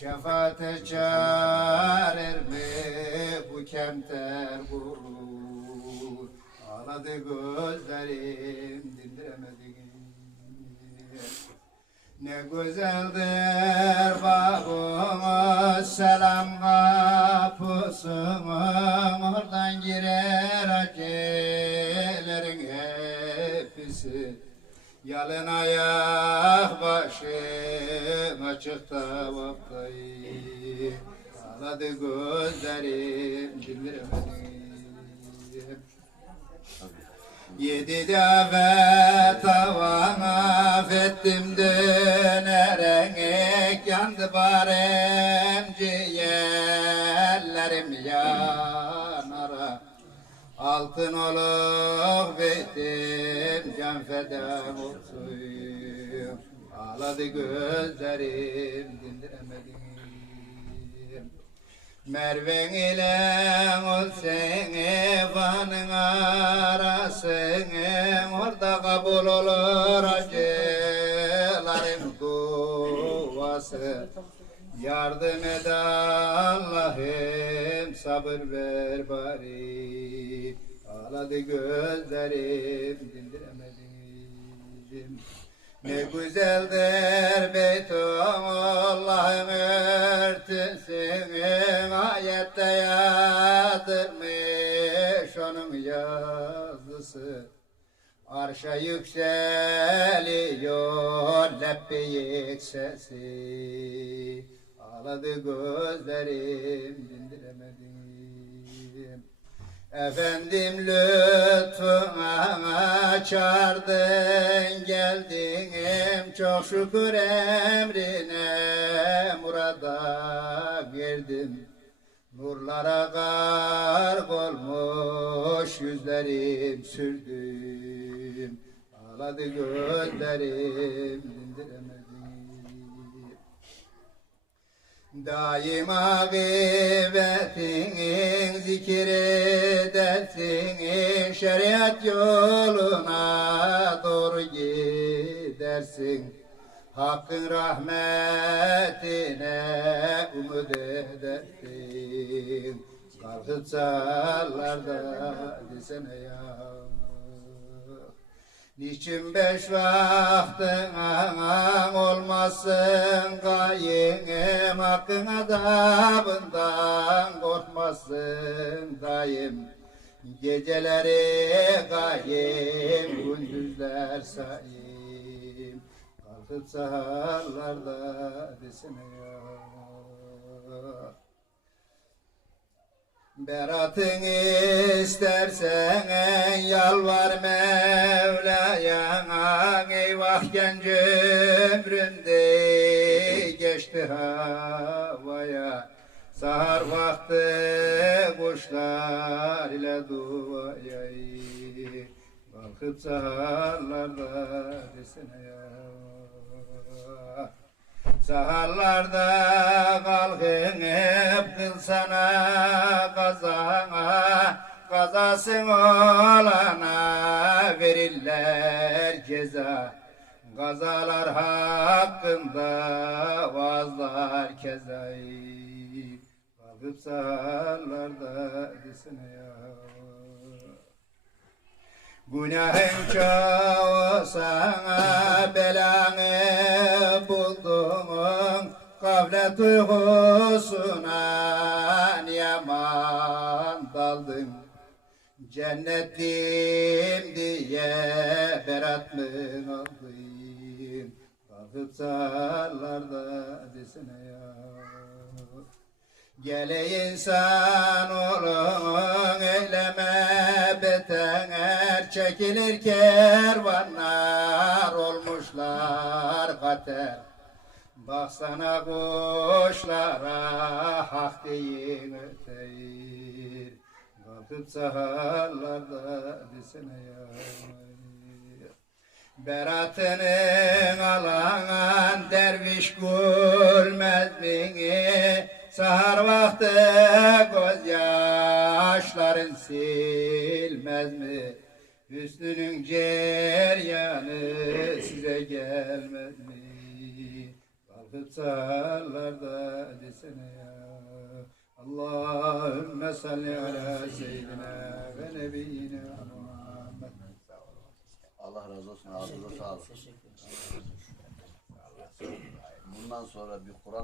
Şefaate çağırır mı bu kemter bulur Ağladı gözlerim dindiremedim Ne güzeldir babamız selam kapısın Yalın ayak başım açıkta vaktayı Ağladı gözlerim dindiremedim Yedi defa tavan affettim dönerek Yandı barem Altın olur beytim can feda olsun. Ağladı gözlerim dindiremedim Merven ile ol seni vanın arasını Orada kabul olur acıların duası Yardım et Allah'ım sabır ver bari Ağladı gözlerim dindiremedim ne güzeldir beytum Allah'ın örtüsünü ayette yazılmış onun yazısı. Arşa yükseliyor lebbeyik sesi. Ağladı gözlerim dindiremedim Efendim lütfuna çağırdın geldim. Çok şükür emrine murada girdim. Nurlara garg olmuş yüzlerim sürdüm. Ağladı gözlerim dindiremedim Daima gıybetini zikir Şeriat yoluna doğru gidersin. Hakkın rahmetine umut edersin. Kalkıp sallarda desene ya Niçin beş vaktin olmasın? Gayem Hakkın azabından korkmasın dayım. Geceleri gayem gündüzler sayım. Kalkıp saharlarda desene ya Beratın istersen yalvar Mevla'ya Eyvah genç ömrümde geçti havaya. Sahar vakti kuşlar ile duaya Kalkıp saharlarda desene ya. Saharlarda kalkın hep kıl sana kazana Kazasın olana verirler ceza Kazalar hakkında vazlar kezayı Kalkıp saharlarda desene ya. Günahın çoğu sana belanı buldum Gaflet uygusuna yaman daldım Cennetim diye berat mı oldum Kalkıp sallarda desene ya. Gele insan olun eyleme beter Çekilir kervanlar olmuşlar kater. Baksana kuşlara hak deyin öteyir. Kalkıp saharlarda desene ya Beratını alan derviş gülmez mi? Sahar vakti gözyaşların silmez mi? Hüsnünün ceryanı size gelmez mi? Kalkıp saharlarda eylesin ya. Allahümme salli ala seyyidina ve nebiyyina Muhammed. Allah razı olsun. Ağzınıza sağlık. Bundan sonra bir Kur'an